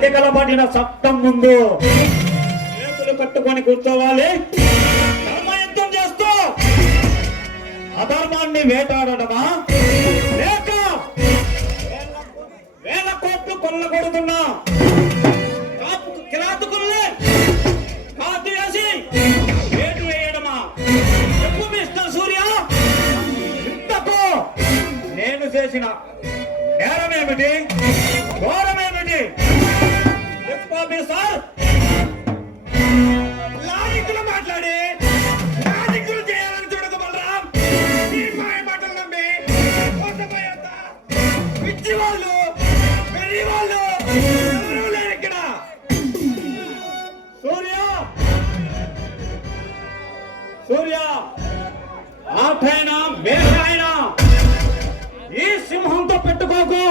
అతికలబడిన చట్టం ముందు చేతులు కట్టుకొని కూర్చోవాలి. ధర్మయుద్ధం చేస్తూ అధర్మాన్ని వేటాడటమా, లేక వేల కోట్లు కొల్లగొడుతున్నా కిరాతకుల్ని కాటు వేసి వేటు వేయడమా? చెప్పు మిస్టర్ సూర్య, ఇంతకు నేను చేసిన నేరమేమిటి, ఘోరమేమిటి? చెప్పు సార్. లాజిక్లు మాట్లాడి లాజిక్లు చేయాలని చూడక బలరాం. ఈ మాయ మాటలు నమ్మి మోసపోయేంత పిచ్చి వాళ్ళు, పెళ్లి వాళ్ళు ఎవరూ లేరు ఇక్కడ. సూర్య ఆటైనా మేఘైనా ఈ సింహంతో పెట్టుకోకు,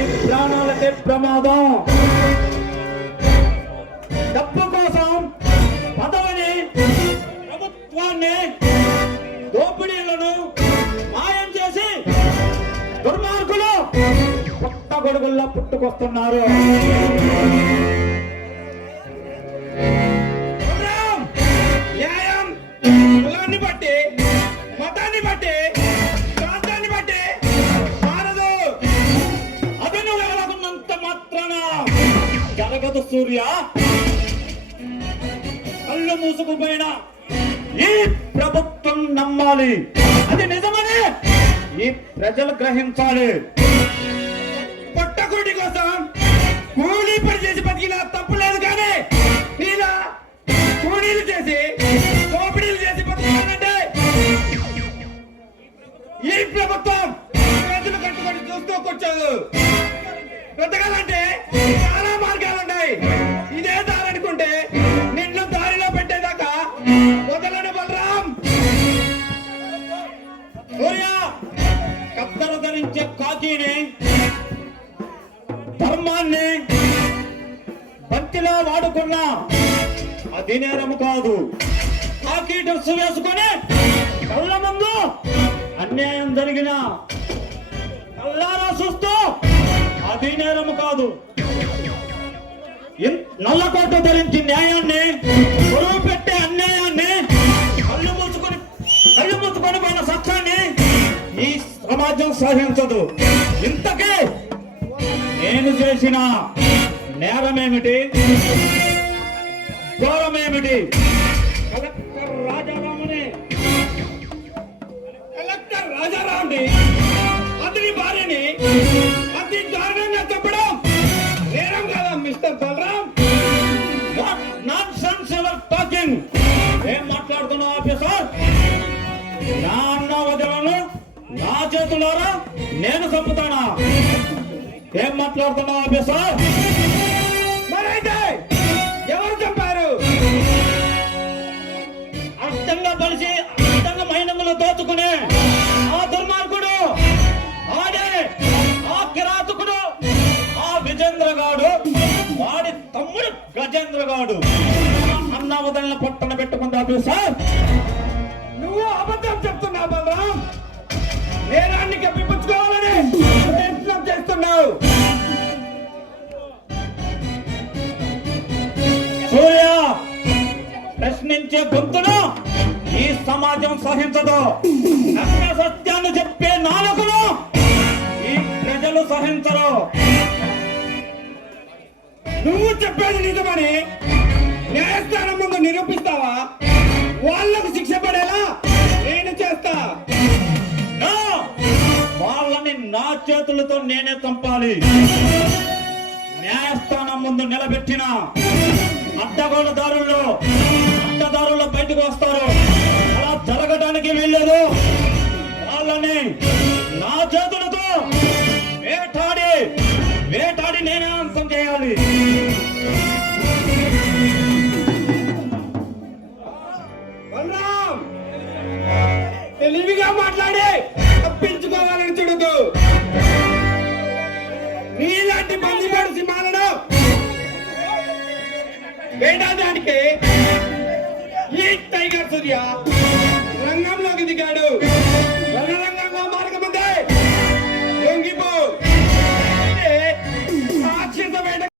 ఈ ప్రాణాలకే ప్రమాదం. డబ్బు కోసం పదవిని, ప్రభుత్వాన్ని, దోపిడీలను మాయం చేసి దుర్మార్గులు కొత్త గొడుగుల్లో పుట్టుకొస్తున్నారు. న్యాయం కులాన్ని బట్టి, మతాన్ని బట్టి, ప్రాంతాన్ని బట్టి మారదు. అది నువ్వు ఎలాగున్నంత మాత్రాన జరగదు సూర్య. కళ్ళు మూసుకుపోయిన ఈ ప్రభుత్వం నమ్మాలి, అది నిజమని ఈ ప్రజలు గ్రహించాలి. పొట్టకూటి కోసం కూలీ పని చేసి బతికినా తప్పులేదు, కానీ నీలా కూలీలు చేసి దోపిడీలు చేసి బతుకుతానంటే ఈ ప్రభుత్వం చేతులు కట్టుకొని చూస్తూ కూర్చోదు. బ్రతకాలంటే చాలా మార్గాలున్నాయి. ఇదే దారి అనుకుంటే నిన్ను దారిలో పెట్టేదాకా వదలను బలరాం. సూర్య, కత్తెర ధరించే కాకీని, ధర్మాన్ని బంతిలా వాడుకున్నా అది నేరము కాదు. కాకి డ్రెస్ వేసుకొని కళ్ళ ముందు అన్యాయం జరిగిన కళ్ళారా చూస్తూ అది నేరము కాదు. నల్లకోట ధరించి న్యాయాన్ని, పొరుగు పెట్టే అన్యాయాన్ని, కళ్ళు మూసుకొని పోయిన సత్యాన్ని ఈ సమాజం సహించదు. ఇంతకీ నేను చేసిన నేరమేమిటి, ఘోరమేమిటి? కలెక్టర్ రాజారాంని అతని భార్యని అతి దారుణంగా చెప్పడం నేరం కదా mister Balram? What nonsense your talking? ఏం మాట్లాడుతున్నావు ఆఫీసర్? నా అన్న వదలను నా చేతులారా నేను చంపుతానా? ఏం మాట్లాడుతున్నావు ఆఫీసర్? మరైతే ఎవరు చంపారు? అర్థంగా కలిసి అర్థంగా మైనంలో దోచుకునే ఆ దుర్మార్గుడు, ఆడే ఆ కిరాతకుడు, ఆ విజేంద్రగాడు, వాడి తమ్ముడు గజేంద్రగాడు అన్న వదలను పట్టణ పెట్టుకుందా ఆఫీసర్? నువ్వు అబద్ధం చెప్తున్నావు బలరాం. నేరాన్ని కప్పిపుచ్చుకోవాలని ప్రయత్నం చేస్తున్నావు. సూర్య, ప్రశ్నించే గొంతును ఈ సమాజం సహించదు. నగ్న సత్యాన్ని చెప్పే నాలుకను ఈ ప్రజలు సహించరు. నువ్వు చెప్పేది నిజమని న్యాయస్థానం ముందు నిరూపిస్తావా? వాళ్లకు శిక్ష పడేలా నేను చేస్తా. No! వాళ్ళని నా చేతులతో నేనే చంపాలి. న్యాయస్థానం ముందు నిలబెట్టిన అడ్డగోలుదారుల్లో బయటకు వస్తారు. అలా జరగడానికి వీల్లేదు. వాళ్ళని నా చేతులతో వేటాడి నేనే అంతం చేయాలి. బలరాం, తెలివిగా మాట్లాడి తప్పించుకోవాలని చూడదు. నీలాంటి బందిపోడు సింహాలను వేటాడడానికి ఈ టైగర్ సూర్య రంగంలోకి దిగాడు.